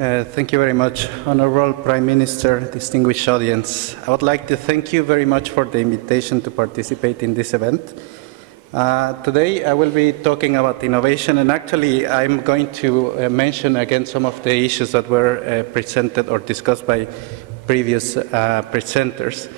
Thank you very much, Honorable Prime Minister, distinguished audience. I would like to thank you very much for the invitation to participate in this event. Today I will be talking about innovation, and actually I'm going to mention again some of the issues that were presented or discussed by previous presenters.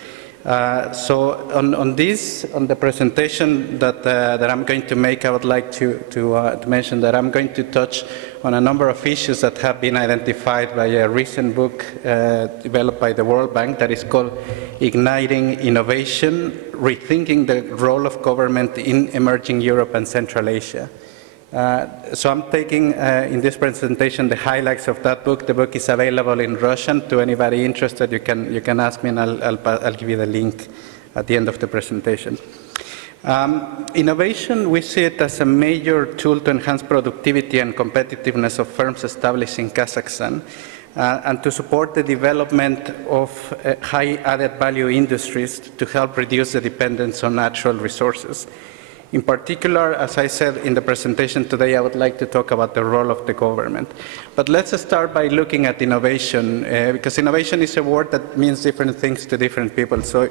So on the presentation that I'm going to make, I would like to mention that I'm going to touch on a number of issues that have been identified by a recent book developed by the World Bank that is called Igniting Innovation, Rethinking the Role of Government in Emerging Europe and Central Asia. So I'm taking in this presentation the highlights of that book. The book is available in Russian. To anybody interested, you can ask me, and I'll give you the link at the end of the presentation. Innovation, we see it as a major tool to enhance productivity and competitiveness of firms established in Kazakhstan and to support the development of high added value industries to help reduce the dependence on natural resources. In particular, as I said in the presentation today, I would like to talk about the role of the government. But let's start by looking at innovation, because innovation is a word that means different things to different people. So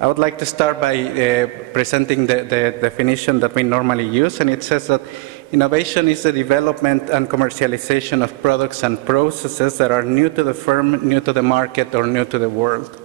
I would like to start by presenting the definition that we normally use, and it says that innovation is the development and commercialization of products and processes that are new to the firm, new to the market, or new to the world.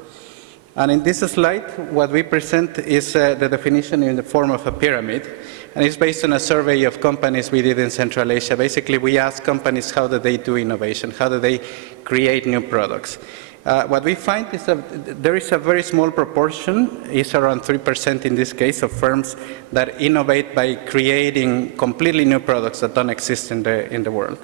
And in this slide, what we present is the definition in the form of a pyramid, and it's based on a survey of companies we did in Central Asia. Basically, we asked companies how do they do innovation, how do they create new products. What we find is that there is a very small proportion, it's around 3% in this case, of firms that innovate by creating completely new products that don't exist in the world.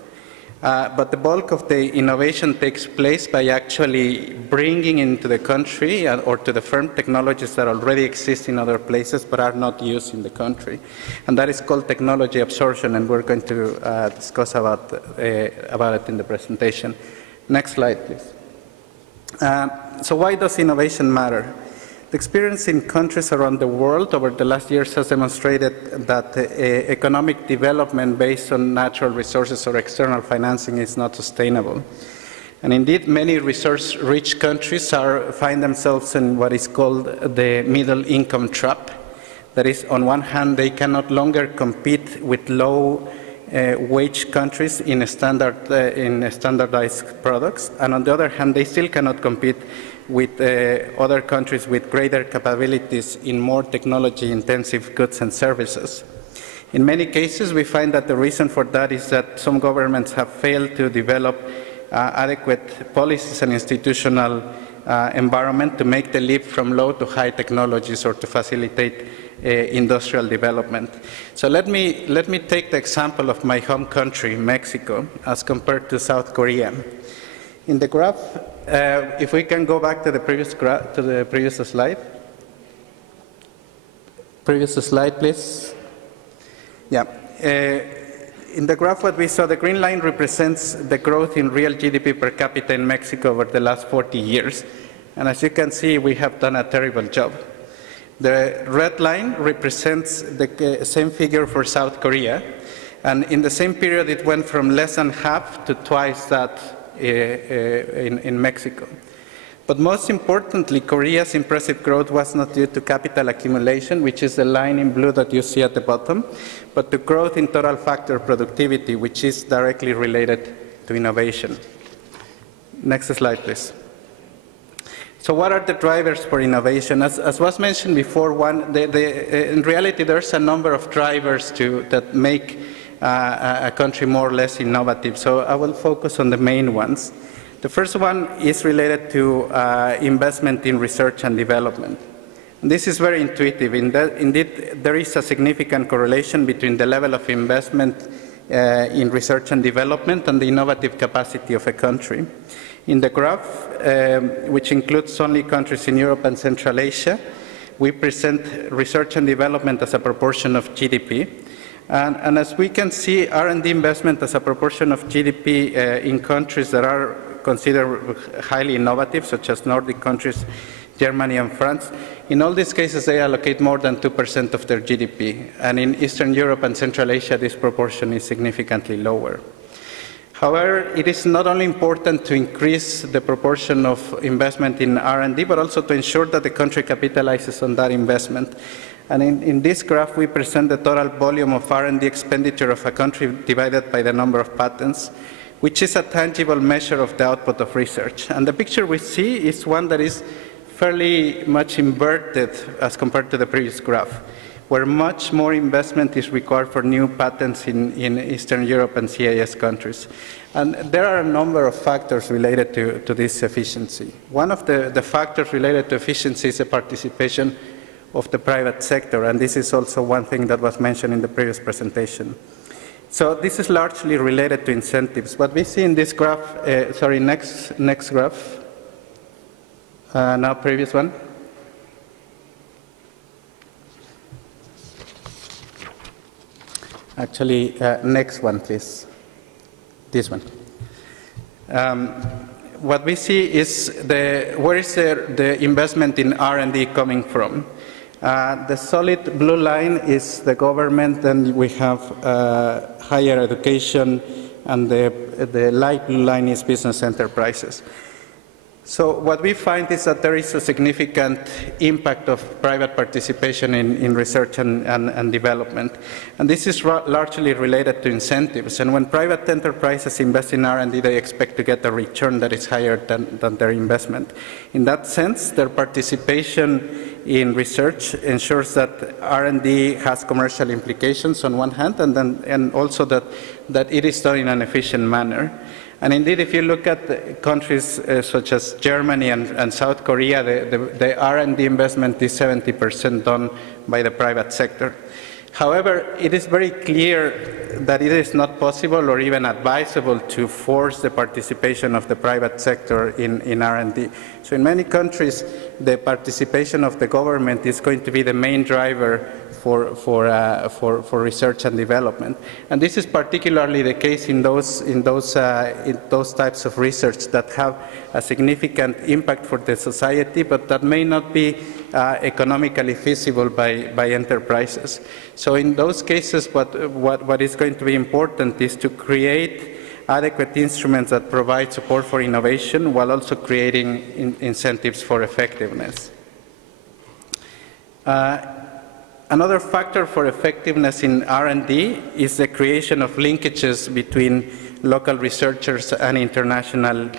But the bulk of the innovation takes place by actually bringing into the country or to the firm technologies that already exist in other places but are not used in the country. And that is called technology absorption, and we're going to discuss about it in the presentation. Next slide, please. So why does innovation matter? The experience in countries around the world over the last years has demonstrated that economic development based on natural resources or external financing is not sustainable. And indeed, many resource-rich countries find themselves in what is called the middle income trap. That is, on one hand, they can no longer compete with low wage countries in standardized products, and on the other hand, they still cannot compete with other countries with greater capabilities in more technology-intensive goods and services. In many cases, we find that the reason for that is that some governments have failed to develop adequate policies and institutional environment to make the leap from low to high technologies or to facilitate industrial development. So let me take the example of my home country, Mexico, as compared to South Korea. In the graph, if we can go back to the previous slide. Previous slide, please. Yeah. In the graph, what we saw, the green line represents the growth in real GDP per capita in Mexico over the last 40 years. And as you can see, we have done a terrible job. The red line represents the same figure for South Korea. And in the same period, it went from less than half to twice that in Mexico. But most importantly, Korea's impressive growth was not due to capital accumulation, which is the line in blue that you see at the bottom, but to growth in total factor productivity, which is directly related to innovation. Next slide, please. So what are the drivers for innovation? As was mentioned before, in reality, there's a number of drivers that make a country more or less innovative. So I will focus on the main ones. The first one is related to investment in research and development. And this is very intuitive. Indeed, there is a significant correlation between the level of investment in research and development and the innovative capacity of a country. In the graph, which includes only countries in Europe and Central Asia, we present research and development as a proportion of GDP. And as we can see, R&D investment as a proportion of GDP in countries that are considered highly innovative, such as Nordic countries, Germany and France, in all these cases they allocate more than 2% of their GDP. And in Eastern Europe and Central Asia, this proportion is significantly lower. However, it is not only important to increase the proportion of investment in R&D, but also to ensure that the country capitalizes on that investment. And in this graph, we present the total volume of R&D expenditure of a country divided by the number of patents, which is a tangible measure of the output of research. And the picture we see is one that is fairly much inverted as compared to the previous graph, where much more investment is required for new patents in Eastern Europe and CIS countries. And there are a number of factors related to this efficiency. One of the factors related to efficiency is the participation of the private sector, and this is also one thing that was mentioned in the previous presentation. So this is largely related to incentives. What we see in this graph, next graph, now previous one. Actually, next one, please. This one. What we see is where is the investment in R&D coming from? The solid blue line is the government, and we have higher education, and the light blue line is business enterprises. So what we find is that there is a significant impact of private participation in research and development. And this is largely related to incentives. And when private enterprises invest in R&D, they expect to get a return that is higher than their investment. In that sense, their participation in research ensures that R&D has commercial implications on one hand, and also that it is done in an efficient manner. And indeed, if you look at countries such as Germany and South Korea, the R&D investment is 70% done by the private sector. However, it is very clear that it is not possible or even advisable to force the participation of the private sector in R&D. So in many countries, the participation of the government is going to be the main driver for research and development. And this is particularly the case in those types of research that have a significant impact for the society, but that may not be economically feasible by enterprises. So in those cases, what is going to be important is to create adequate instruments that provide support for innovation while also creating incentives for effectiveness. Another factor for effectiveness in R&D is the creation of linkages between local researchers and international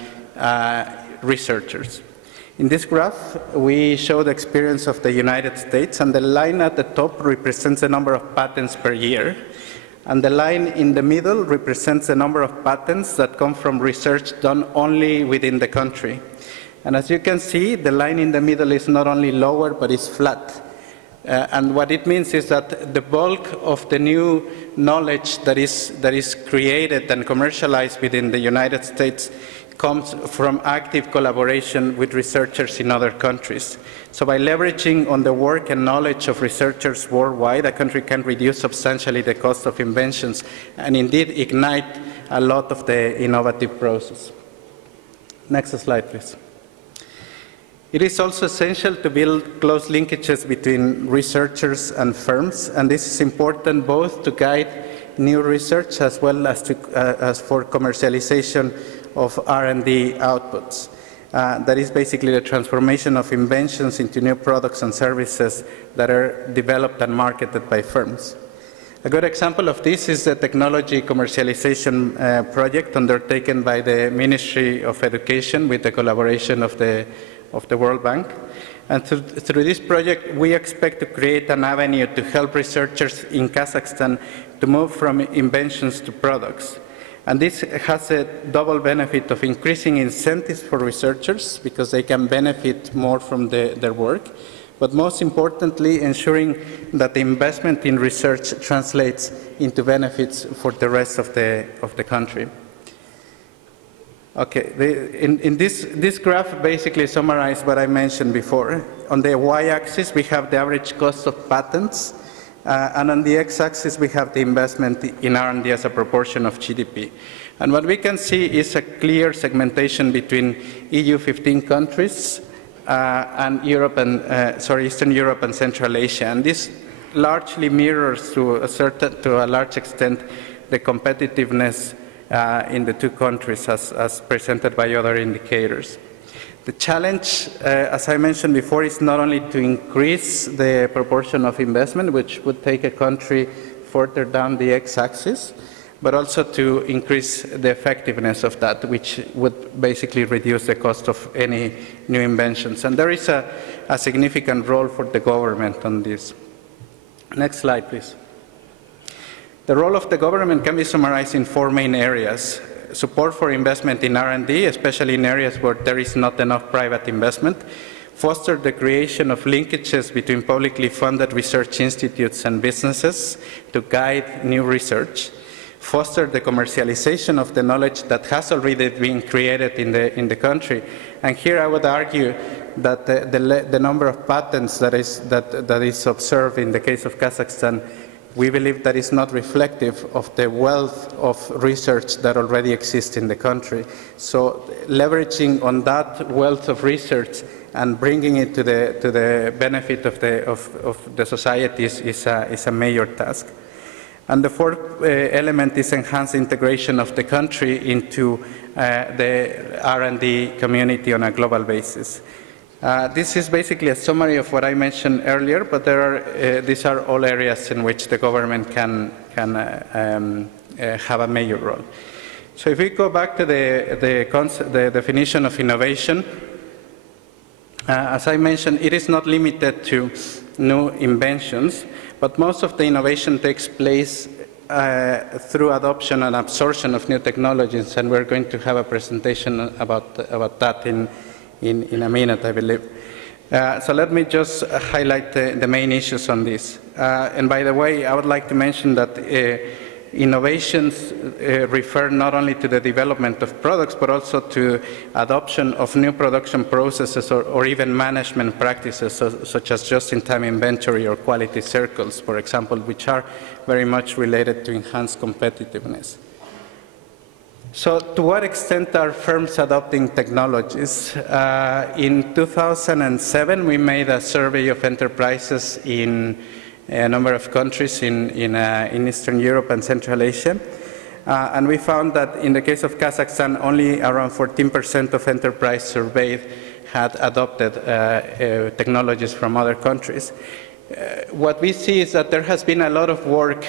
researchers. In this graph, we show the experience of the United States, and the line at the top represents the number of patents per year, and the line in the middle represents the number of patents that come from research done only within the country. And as you can see, the line in the middle is not only lower, but is flat. And what it means is that the bulk of the new knowledge that is created and commercialized within the United States comes from active collaboration with researchers in other countries. So by leveraging on the work and knowledge of researchers worldwide, a country can reduce substantially the cost of inventions and indeed ignite a lot of the innovative process. Next slide, please. It is also essential to build close linkages between researchers and firms, and this is important both to guide new research as well as for commercialization of R&D outputs. That is basically the transformation of inventions into new products and services that are developed and marketed by firms. A good example of this is the technology commercialization project undertaken by the Ministry of Education with the collaboration of the World Bank. And through this project, we expect to create an avenue to help researchers in Kazakhstan to move from inventions to products. And this has a double benefit of increasing incentives for researchers because they can benefit more from their work, but most importantly, ensuring that the investment in research translates into benefits for the rest of the country. Okay, this graph basically summarizes what I mentioned before. On the y-axis, we have the average cost of patents, and on the x-axis, we have the investment in R&D as a proportion of GDP. And what we can see is a clear segmentation between EU 15 countries and Eastern Europe and Central Asia. And this largely mirrors to a large extent the competitiveness in the two countries as presented by other indicators. The challenge, as I mentioned before, is not only to increase the proportion of investment, which would take a country further down the x-axis, but also to increase the effectiveness of that, which would basically reduce the cost of any new inventions. And there is a significant role for the government on this. Next slide, please. The role of the government can be summarized in 4 main areas. Support for investment in R&D, especially in areas where there is not enough private investment. Foster the creation of linkages between publicly funded research institutes and businesses to guide new research. Foster the commercialization of the knowledge that has already been created in the country. And here I would argue that the number of patents that is observed in the case of Kazakhstan, we believe that is not reflective of the wealth of research that already exists in the country. So leveraging on that wealth of research and bringing it to the benefit of the society is a major task. And the fourth element is enhanced integration of the country into the R&D community on a global basis. This is basically a summary of what I mentioned earlier, but these are all areas in which the government can have a major role. So if we go back to the definition of innovation, as I mentioned, it is not limited to new inventions, but most of the innovation takes place through adoption and absorption of new technologies, and we're going to have a presentation about that in a minute, I believe. So let me just highlight the main issues on this. And by the way, I would like to mention that innovations refer not only to the development of products, but also to adoption of new production processes or even management practices, such as just-in-time inventory or quality circles, for example, which are very much related to enhanced competitiveness. So to what extent are firms adopting technologies? In 2007, we made a survey of enterprises in a number of countries in Eastern Europe and Central Asia. And we found that in the case of Kazakhstan, only around 14% of enterprises surveyed had adopted technologies from other countries. What we see is that there has been a lot of work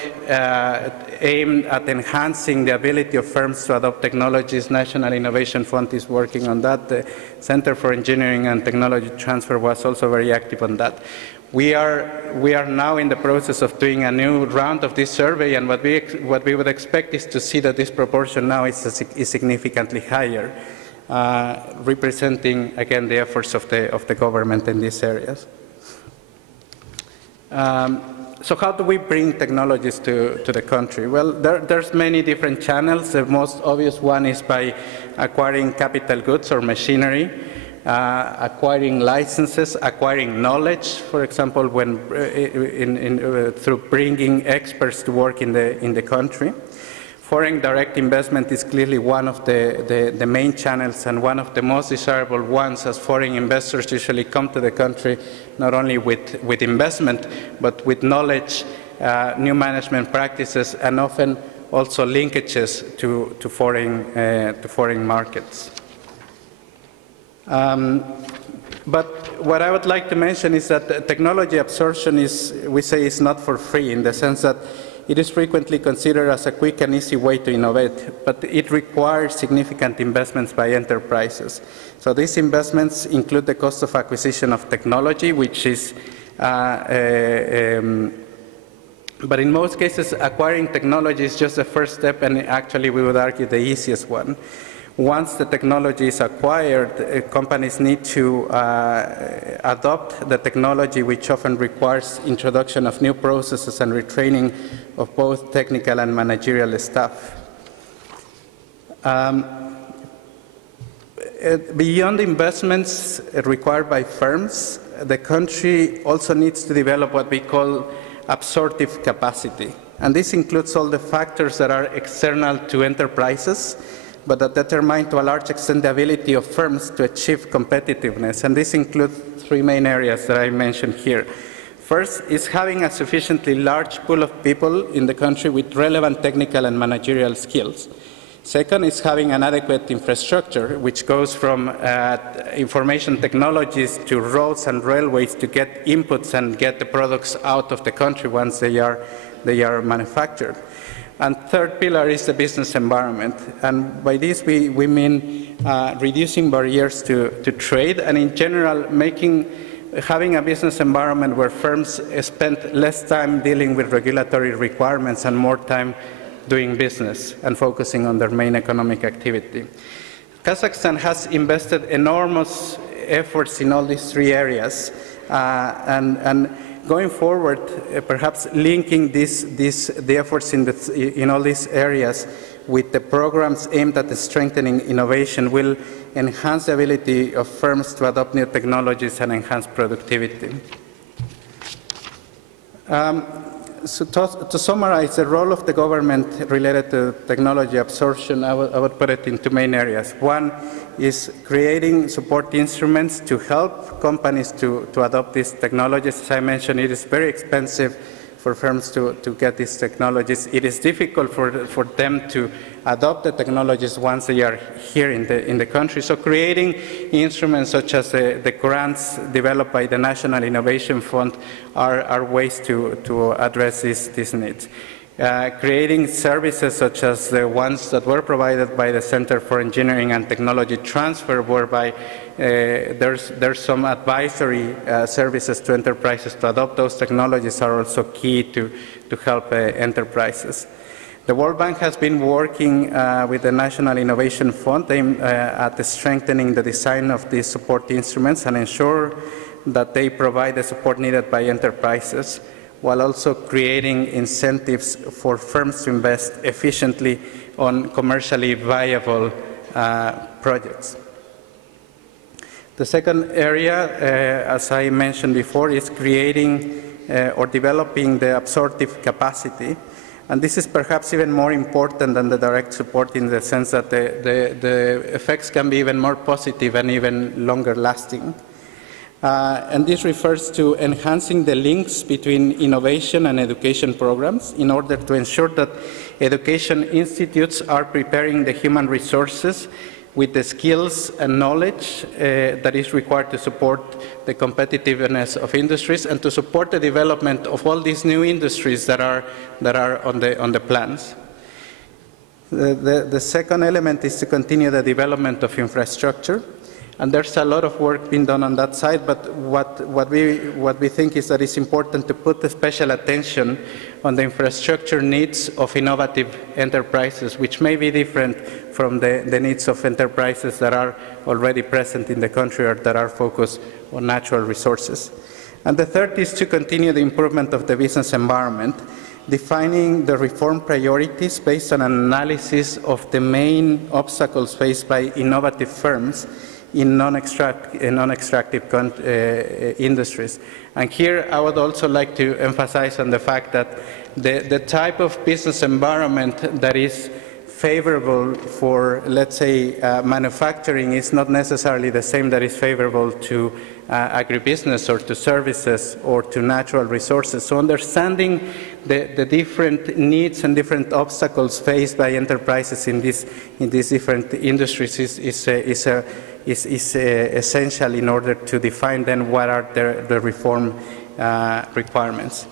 aimed at enhancing the ability of firms to adopt technologies. National Innovation Fund is working on that. The Center for Engineering and Technology Transfer was also very active on that. We are now in the process of doing a new round of this survey, and what we would expect is to see that this proportion now is significantly higher, representing again the efforts of the government in these areas. So how do we bring technologies to the country? Well, there's many different channels. The most obvious one is by acquiring capital goods or machinery, acquiring licenses, acquiring knowledge, for example, when through bringing experts to work in the country. Foreign direct investment is clearly one of the main channels and one of the most desirable ones, as foreign investors usually come to the country not only with investment, but with knowledge, new management practices, and often also linkages to foreign markets. But what I would like to mention is that technology absorption we say is not for free, in the sense that it is frequently considered as a quick and easy way to innovate, but it requires significant investments by enterprises. So these investments include the cost of acquisition of technology, which is, but in most cases, acquiring technology is just the first step, and actually we would argue the easiest one. Once the technology is acquired, companies need to adopt the technology, which often requires introduction of new processes and retraining of both technical and managerial staff. Beyond investments required by firms, the country also needs to develop what we call absorptive capacity. And this includes all the factors that are external to enterprises, but that determine to a large extent the ability of firms to achieve competitiveness. And this includes three main areas that I mentioned here. First is having a sufficiently large pool of people in the country with relevant technical and managerial skills. Second is having an adequate infrastructure, which goes from information technologies to roads and railways to get inputs and get the products out of the country once they are manufactured. And third pillar is the business environment. And by this we mean reducing barriers to trade, and in general having a business environment where firms spend less time dealing with regulatory requirements and more time doing business and focusing on their main economic activity. Kazakhstan has invested enormous efforts in all these three areas, and going forward, perhaps linking the efforts in all these areas with the programs aimed at strengthening innovation will enhance the ability of firms to adopt new technologies and enhance productivity. So to summarize, the role of the government related to technology absorption, I would put it in two main areas. One is creating support instruments to help companies to adopt these technologies. As I mentioned, it is very expensive for firms to get these technologies. It is difficult for them to adopt the technologies once they are here in the country. So creating instruments such as the grants developed by the National Innovation Fund are ways to address these needs. Creating services such as the ones that were provided by the Center for Engineering and Technology Transfer, whereby there's some advisory services to enterprises to adopt those technologies, are also key to help enterprises. The World Bank has been working with the National Innovation Fund aimed at strengthening the design of these support instruments and ensure that they provide the support needed by enterprises, while also creating incentives for firms to invest efficiently on commercially viable projects. The second area, as I mentioned before, is creating or developing the absorptive capacity. And this is perhaps even more important than the direct support, in the sense that the effects can be even more positive and even longer lasting. And this refers to enhancing the links between innovation and education programs in order to ensure that education institutes are preparing the human resources with the skills and knowledge that is required to support the competitiveness of industries and to support the development of all these new industries that are on the plans. The second element is to continue the development of infrastructure. And there's a lot of work being done on that side, but what we think is that it's important to put the special attention on the infrastructure needs of innovative enterprises, which may be different from the needs of enterprises that are already present in the country or that are focused on natural resources. And the third is to continue the improvement of the business environment, defining the reform priorities based on an analysis of the main obstacles faced by innovative firms in non-extractive industries. And here I would also like to emphasize on the fact that the type of business environment that is favorable for, let's say, manufacturing is not necessarily the same that is favorable to agribusiness or to services or to natural resources. So understanding the different needs and different obstacles faced by enterprises in these different industries is essential in order to define then what are the reform requirements.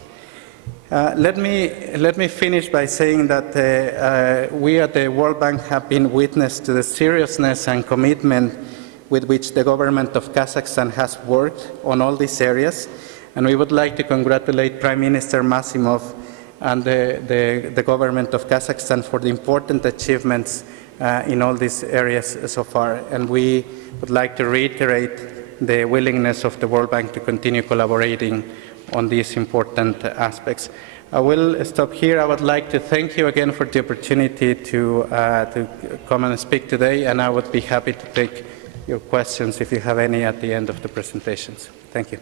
Let me finish by saying that we at the World Bank have been witness to the seriousness and commitment with which the government of Kazakhstan has worked on all these areas, and we would like to congratulate Prime Minister Masimov and the government of Kazakhstan for the important achievements in all these areas so far, and we would like to reiterate the willingness of the World Bank to continue collaborating on these important aspects. I will stop here. I would like to thank you again for the opportunity to come and speak today, and I would be happy to take your questions if you have any at the end of the presentations. Thank you.